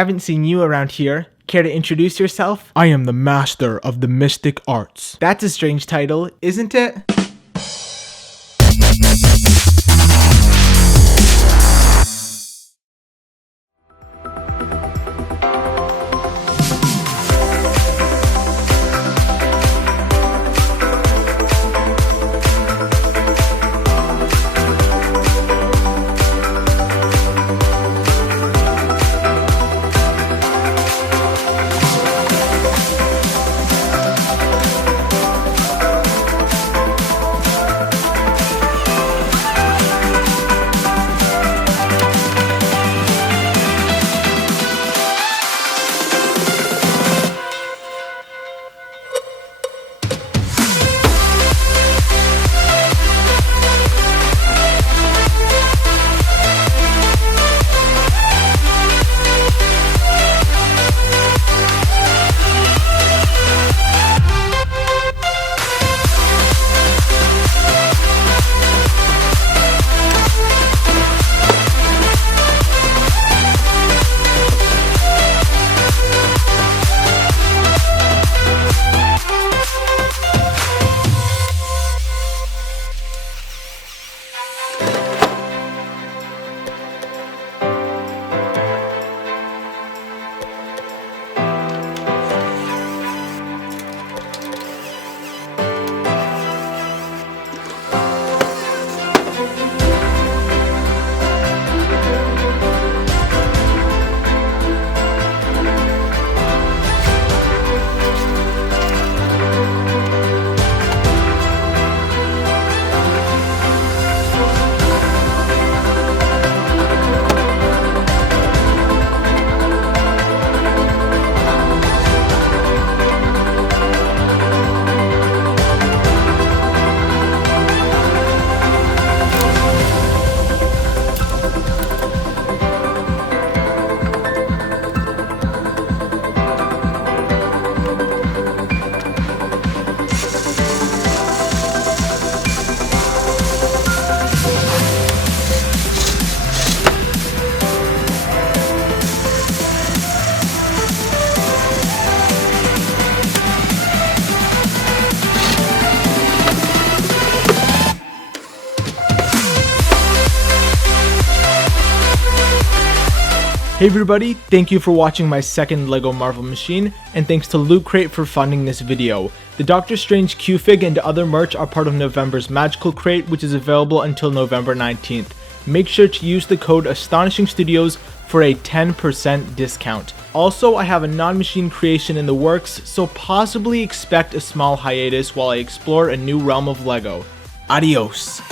haven't seen you around here. Care to introduce yourself? I am the master of the mystic arts. That's a strange title, isn't it? Hey everybody, thank you for watching my second LEGO Marvel machine, and thanks to Loot Crate for funding this video. The Doctor Strange Q-Fig and other merch are part of November's Magical Crate, which is available until November 19th. Make sure to use the code AstonishingStudios for a 10% discount. Also, I have a non-machine creation in the works, so possibly expect a small hiatus while I explore a new realm of LEGO. Adios!